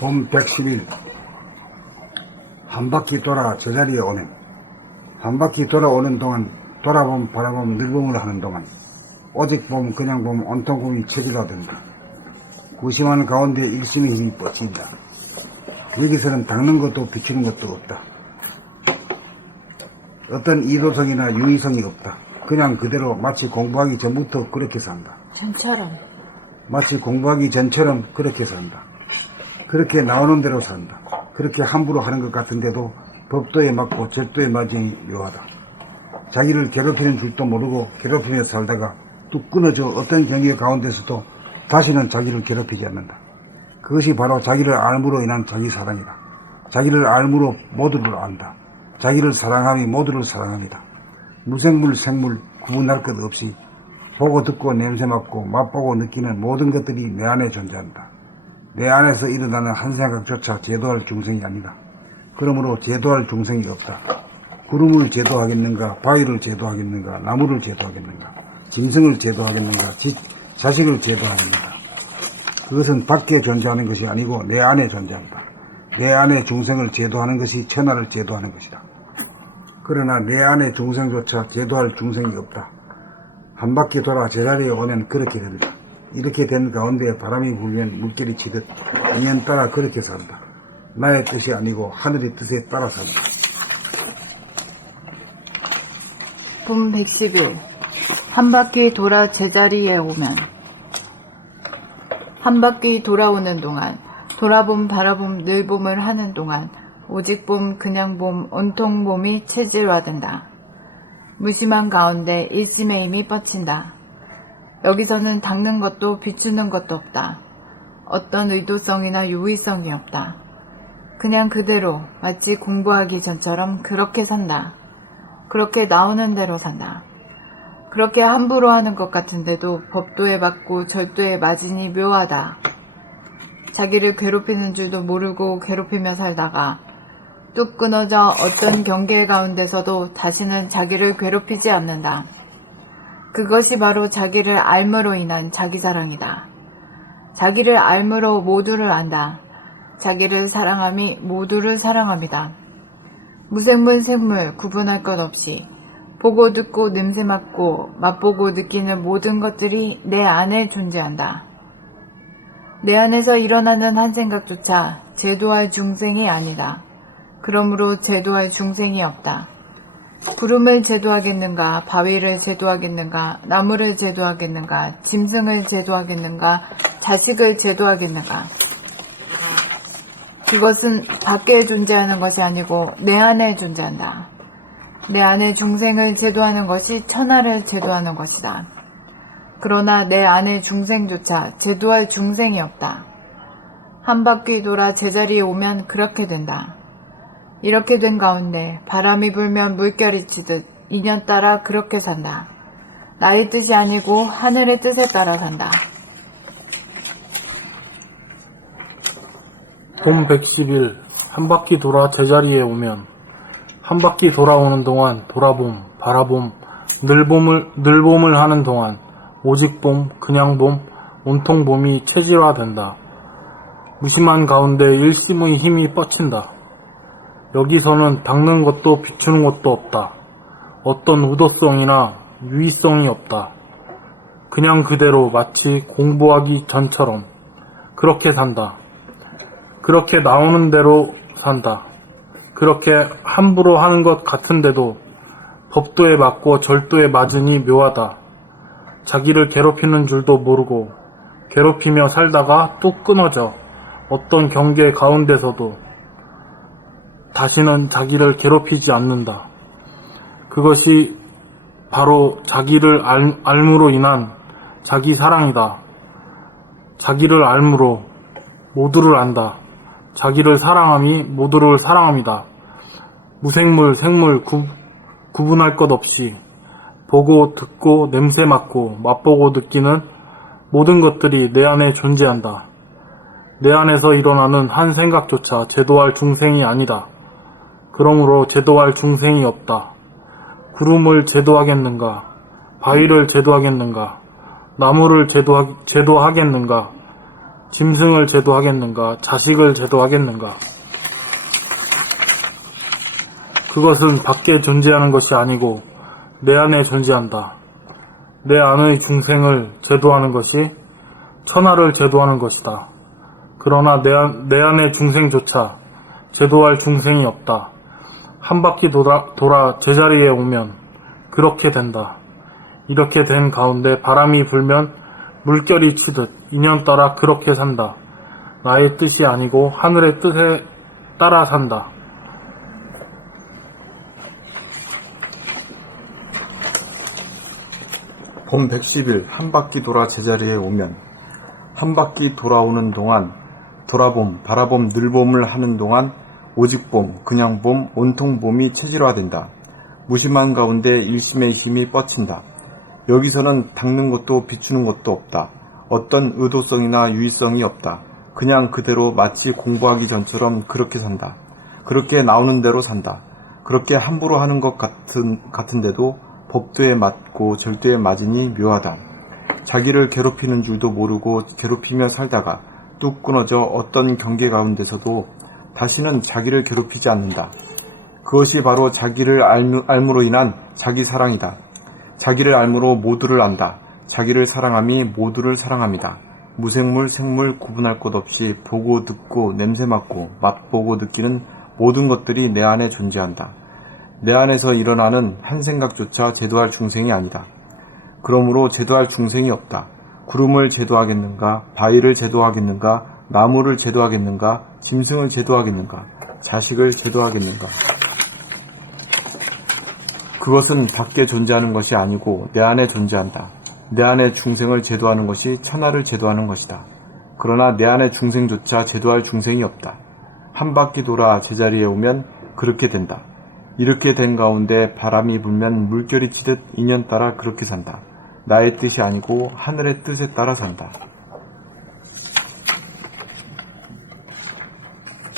봄 110일 한 바퀴 돌아 제자리에 오는, 한 바퀴 돌아오는 동안 돌아봄 바라봄 늘봄을 하는 동안 오직 봄 그냥 봄 온통 봄이 체질화된다. 무심한 가운데 일심의 힘이 뻗친다. 여기서는 닦는 것도 비추는 것도 없다. 어떤 이도성이나 유의성이 없다. 그냥 그대로 마치 공부하기 전부터 그렇게 산다. 전처럼. 마치 공부하기 전처럼 그렇게 산다. 그렇게 나오는 대로 산다. 그렇게 함부로 하는 것 같은데도 법도에 맞고 절도에 맞으니 묘하다. 자기를 괴롭히는 줄도 모르고 괴롭히며 살다가 뚝 끊어져 어떤 경계 가운데서도 다시는 자기를 괴롭히지 않는다. 그것이 바로 자기를 알므로 인한 자기 사랑이다. 자기를 알므로 모두를 안다. 자기를 사랑함이 모두를 사랑합니다. 무생물 생물 구분할 것 없이 보고 듣고 냄새 맡고 맛보고 느끼는 모든 것들이 내 안에 존재한다. 내 안에서 일어나는 한 생각조차 제도할 중생이 아니다. 그러므로 제도할 중생이 없다. 구름을 제도하겠는가, 바위를 제도하겠는가, 나무를 제도하겠는가, 짐승을 제도하겠는가, 자식을 제도하겠는가. 그것은 밖에 존재하는 것이 아니고 내 안에 존재한다. 내 안에 중생을 제도하는 것이 천하를 제도하는 것이다. 그러나 내 안에 중생조차 제도할 중생이 없다. 한 바퀴 돌아 제자리에 오면 그렇게 된다. 이렇게 된 가운데 바람이 불면 물결이 치듯 인연 따라 그렇게 산다. 나의 뜻이 아니고 하늘의 뜻에 따라 산다. 봄 110일 한 바퀴 돌아 제자리에 오면, 한 바퀴 돌아오는 동안 돌아봄 바라봄 늘봄을 하는 동안 오직 봄 그냥 봄 온통 봄이 체질화된다. 무심한 가운데 일심의 힘이 뻗친다. 여기서는 닦는 것도 비추는 것도 없다. 어떤 의도성이나 유의성이 없다. 그냥 그대로 마치 공부하기 전처럼 그렇게 산다. 그렇게 나오는 대로 산다. 그렇게 함부로 하는 것 같은데도 법도에 맞고 절도에 맞으니 묘하다. 자기를 괴롭히는 줄도 모르고 괴롭히며 살다가 뚝 끊어져 어떤 경계 가운데서도 다시는 자기를 괴롭히지 않는다. 그것이 바로 자기를 알므로 인한 자기사랑이다. 자기를 알므로 모두를 안다. 자기를 사랑함이 모두를 사랑합니다. 무생물 생물 구분할 것 없이 보고 듣고 냄새 맡고 맛보고 느끼는 모든 것들이 내 안에 존재한다. 내 안에서 일어나는 한 생각조차 제도할 중생이 아니다. 그러므로 제도할 중생이 없다. 구름을 제도하겠는가, 바위를 제도하겠는가, 나무를 제도하겠는가, 짐승을 제도하겠는가, 자식을 제도하겠는가. 그것은 밖에 존재하는 것이 아니고 내 안에 존재한다. 내 안에 중생을 제도하는 것이 천하를 제도하는 것이다. 그러나 내 안에 중생조차 제도할 중생이 없다. 한 바퀴 돌아 제자리에 오면 그렇게 된다. 이렇게 된 가운데 바람이 불면 물결이 치듯 인연 따라 그렇게 산다. 나의 뜻이 아니고 하늘의 뜻에 따라 산다. 봄 110일 한 바퀴 돌아 제자리에 오면, 한 바퀴 돌아오는 동안 돌아봄, 바라봄, 늘봄을 하는 동안 오직 봄, 그냥 봄, 온통 봄이 체질화된다. 무심한 가운데 일심의 힘이 뻗친다. 여기서는 닦는 것도 비추는 것도 없다. 어떤 의도성이나 유의성이 없다. 그냥 그대로 마치 공부하기 전처럼 그렇게 산다. 그렇게 나오는 대로 산다. 그렇게 함부로 하는 것 같은데도 법도에 맞고 절도에 맞으니 묘하다. 자기를 괴롭히는 줄도 모르고 괴롭히며 살다가 뚝 끊어져 어떤 경계 가운데서도 다시는 자기를 괴롭히지 않는다. 그것이 바로 자기를 알므로 인한 자기 사랑이다. 자기를 알므로 모두를 안다. 자기를 사랑함이 모두를 사랑합니다. 무생물 생물 구분할 것 없이 보고 듣고 냄새 맡고 맛보고 느끼는 모든 것들이 내 안에 존재한다. 내 안에서 일어나는 한 생각조차 제도할 중생이 아니다. 그러므로 제도할 중생이 없다. 구름을 제도하겠는가, 바위를 제도하겠는가, 나무를 제도하겠는가, 짐승을 제도하겠는가? 자식을 제도하겠는가? 그것은 밖에 존재하는 것이 아니고 내 안에 존재한다. 내 안의 중생을 제도하는 것이 천하를 제도하는 것이다. 그러나 내 안의 중생조차 제도할 중생이 없다. 한 바퀴 돌아 제자리에 오면 그렇게 된다. 이렇게 된 가운데 바람이 불면 물결이 치듯 인연 따라 그렇게 산다. 나의 뜻이 아니고 하늘의 뜻에 따라 산다. 봄 110일 한 바퀴 돌아 제자리에 오면 한 바퀴 돌아오는 동안 돌아봄, 바라봄, 늘봄을 하는 동안 오직 봄, 그냥 봄, 온통 봄이 체질화된다. 무심한 가운데 일심의 힘이 뻗친다. 여기서는 닦는 것도 비추는 것도 없다. 어떤 의도성이나 유의성이 없다. 그냥 그대로 마치 공부하기 전처럼 그렇게 산다. 그렇게 나오는 대로 산다. 그렇게 함부로 하는 것 같은데도 법도에 맞고 절도에 맞으니 묘하다. 자기를 괴롭히는 줄도 모르고 괴롭히며 살다가 뚝 끊어져 어떤 경계 가운데서도 다시는 자기를 괴롭히지 않는다. 그것이 바로 자기를 알므로 인한 자기 사랑이다. 자기를 알므로 모두를 안다. 자기를 사랑함이 모두를 사랑합니다. 무생물, 생물 구분할 것 없이 보고 듣고 냄새 맡고 맛보고 느끼는 모든 것들이 내 안에 존재한다. 내 안에서 일어나는 한 생각조차 제도할 중생이 아니다. 그러므로 제도할 중생이 없다. 구름을 제도하겠는가, 바위를 제도하겠는가, 나무를 제도하겠는가, 짐승을 제도하겠는가, 자식을 제도하겠는가. 그것은 밖에 존재하는 것이 아니고 내 안에 존재한다. 내 안에 중생을 제도하는 것이 천하를 제도하는 것이다. 그러나 내 안에 중생조차 제도할 중생이 없다. 한 바퀴 돌아 제자리에 오면 그렇게 된다. 이렇게 된 가운데 바람이 불면 물결이 치듯 인연 따라 그렇게 산다. 나의 뜻이 아니고 하늘의 뜻에 따라 산다.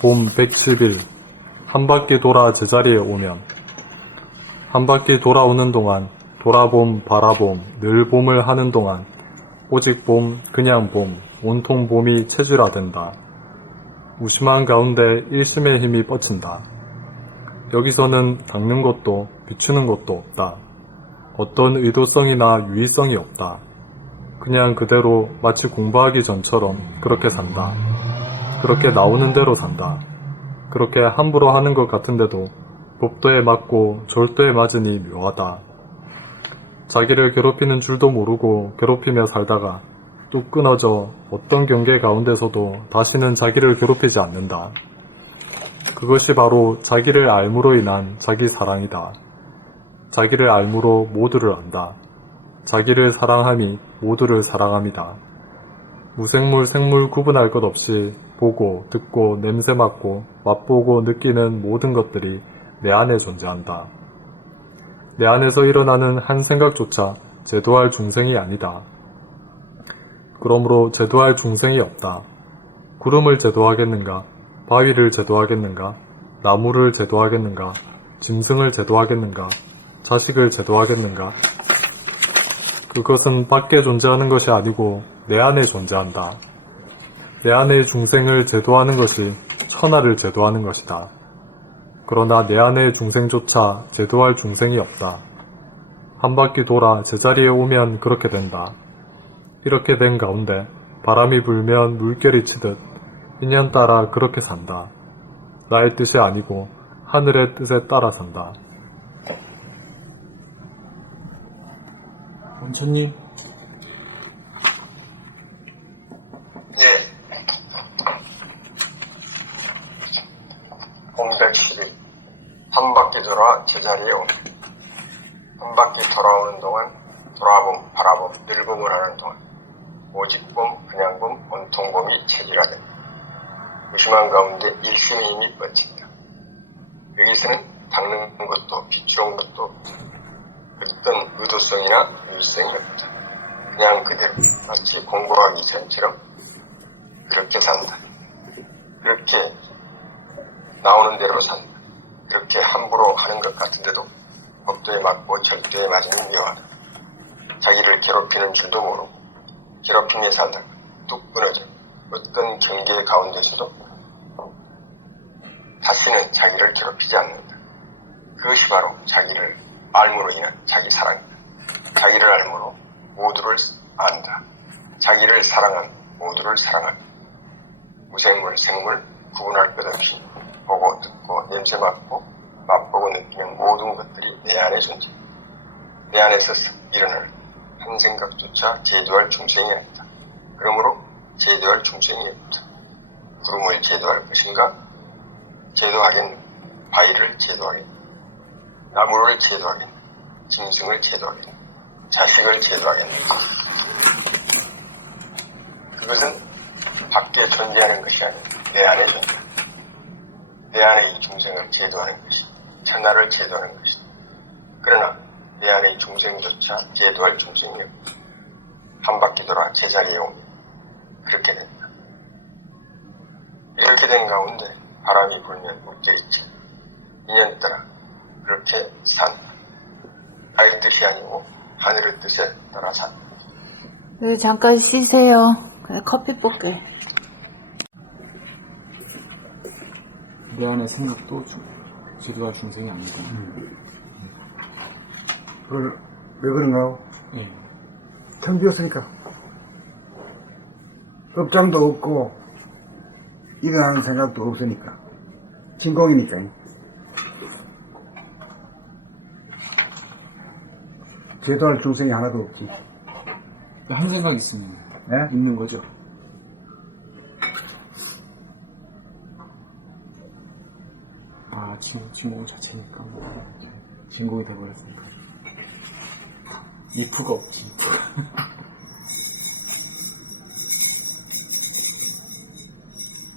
봄 110일 한 바퀴 돌아 제자리에 오면 한 바퀴 돌아오는 동안 돌아봄, 바라봄, 늘봄을 하는 동안 오직 봄, 그냥 봄, 온통 봄이 체질화된다. 무심한 가운데 일심의 힘이 뻗친다. 여기서는 닦는 것도 비추는 것도 없다. 어떤 의도성이나 유의성이 없다. 그냥 그대로 마치 공부하기 전처럼 그렇게 산다. 그렇게 나오는 대로 산다. 그렇게 함부로 하는 것 같은데도 법도에 맞고 절도에 맞으니 묘하다. 자기를 괴롭히는 줄도 모르고 괴롭히며 살다가 뚝 끊어져 어떤 경계 가운데서도 다시는 자기를 괴롭히지 않는다. 그것이 바로 자기를 알므로 인한 자기 사랑이다. 자기를 알므로 모두를 안다. 자기를 사랑함이 모두를 사랑함이다. 무생물, 생물 구분할 것 없이 보고, 듣고, 냄새 맡고, 맛보고 느끼는 모든 것들이 내 안에 존재한다. 내 안에서 일어나는 한 생각조차 제도할 중생이 아니다. 그러므로 제도할 중생이 없다. 구름을 제도하겠는가? 바위를 제도하겠는가? 나무를 제도하겠는가? 짐승을 제도하겠는가? 자식을 제도하겠는가? 그것은 밖에 존재하는 것이 아니고 내 안에 존재한다. 내 안의 중생을 제도하는 것이 천하를 제도하는 것이다. 그러나 내 안의 중생조차 제도할 중생이 없다. 한 바퀴 돌아 제자리에 오면 그렇게 된다. 이렇게 된 가운데 바람이 불면 물결이 치듯 인연 따라 그렇게 산다. 나의 뜻이 아니고 하늘의 뜻에 따라 산다. 원천님, 봄 110일 한 바퀴 돌아 제자리에 오면 한 바퀴 돌아오는 동안 돌아봄, 바라봄, 늘봄을 하는 동안 오직 봄, 그냥 봄, 온통 봄이 체질화된다. 무심한 가운데 일심의 힘이 뻗친다. 여기서는 닦는 것도 비추는 것도 없다. 어떤 의도성이나 유의성이 없다. 그냥 그대로 마치 공부하기 전처럼 그렇게 산다. 그렇게 나오는 대로 산다. 그렇게 함부로 하는 것 같은데도 법도에 맞고 절도에 맞으면 묘하다. 자기를 괴롭히는 줄도 모르고 괴롭히며 살다가 뚝 끊어져 어떤 경계 가운데서도 다시는 자기를 괴롭히지 않는다. 그것이 바로 자기를 알므로 인한 자기 사랑이다. 자기를 알므로 모두를 안다. 자기를 사랑한 모두를 사랑한다. 무생물, 생물 구분할 것 없이 보고 듣고 냄새 맡고 맛보고 느끼는 모든 것들이 내 안에 존재. 내 안에서 일어날 한 생각조차 제도할 중생이 아니다. 그러므로 제도할 중생이 없다. 구름을 제도할 것인가? 제도하겠는가? 바위를 제도하겠는가? 나무를 제도하겠는가? 짐승을 제도하겠는가? 자식을 제도하겠는가? 그것은 밖에 존재하는 것이 아니라 내 안에 존재한다. 내 안에 이 중생을 제도하는 것이 천하를 제도하는 것이다. 그러나 내 안에 이 중생조차 제도할 중생이 없다. 한 바퀴 돌아 제자리에 오면 그렇게 된다. 이렇게 된 가운데 바람이 불면 묶여있지. 인연 따라 그렇게 산다. 나의 뜻이 아니고 하늘의 뜻에 따라 산다. 네, 잠깐 쉬세요. 그래, 커피 볶게. 내 안의 생각도 제도할 중생이 아니다. 그걸 왜 그런가? 예. 텅 비었으니까. 업장도 없고 일어나는 생각도 없으니까. 진공이니까. 제도할 중생이 하나도 없지. 한 생각 있으면 네? 있는 거죠. 아, 진공 자체니까 진공이 돼버렸으니까 이프가 없지.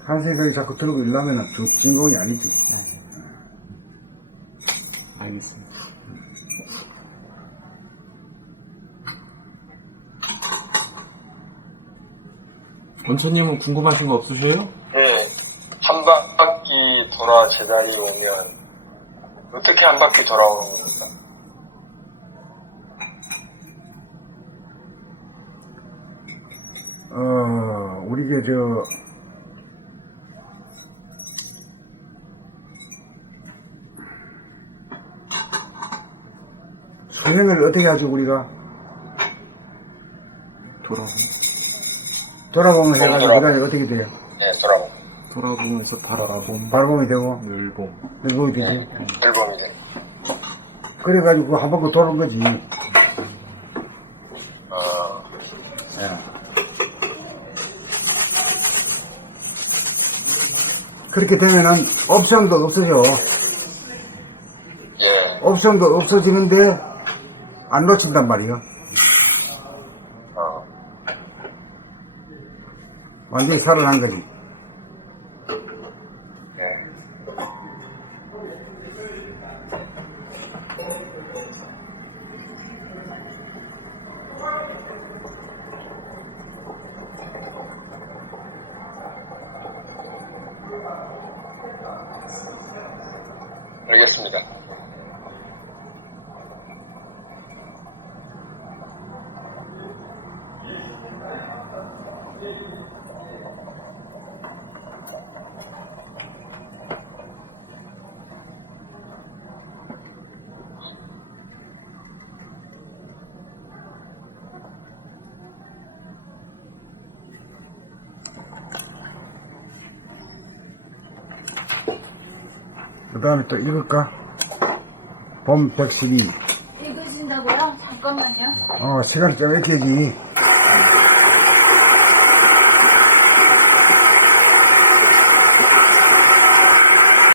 한 생각이 자꾸 들고 일어나면 진공이 아니지. 알겠습니다. 원천님은 궁금하신 거 없으세요? 네, 한 바퀴 돌아 제자리에 오면 어떻게 한 바퀴 돌아오는 겁니까? 우리게 수행을 어떻게 하죠, 우리가? 돌아보면 해가지고 그 다음에 어떻게 돼요? 네, 돌아오면 돌아보면서 발범이 되고, 늘봄이 되지. 늘봄이 되는. 그래가지고 한 바퀴 도는 거지. 예. 그렇게 되면은 옵션도 없어져. 예, 옵션도 없어지는데 안 놓친단 말이에요. 완전히 살아난 거지. 예. 알겠습니다. 그 다음에 또 읽을까? 봄 112. 읽으신다고요? 잠깐만요. 시간 좀 익혀야지.